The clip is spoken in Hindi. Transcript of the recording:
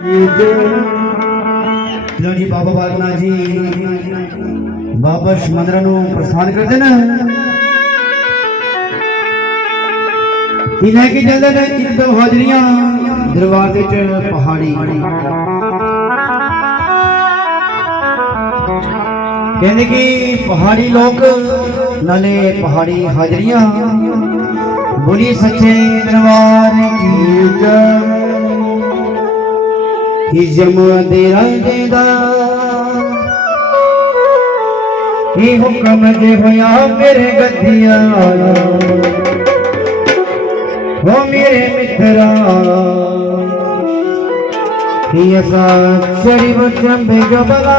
लो जी बाबा बालनाथ जी वापस मंदिर प्रस्थान कर देना लेके चलते ने एक दो हाजरियां दरबार पहाड़ी कहते कि पहाड़ी लोग नाले पहाड़ी हाजरियां बोली सच्चे दरबार की जमुआ देदा की हुक्म दे होया मेरे गद्दिया वो मेरे मित्रा की ऐसा चढ़ी बच्चन भेजो बला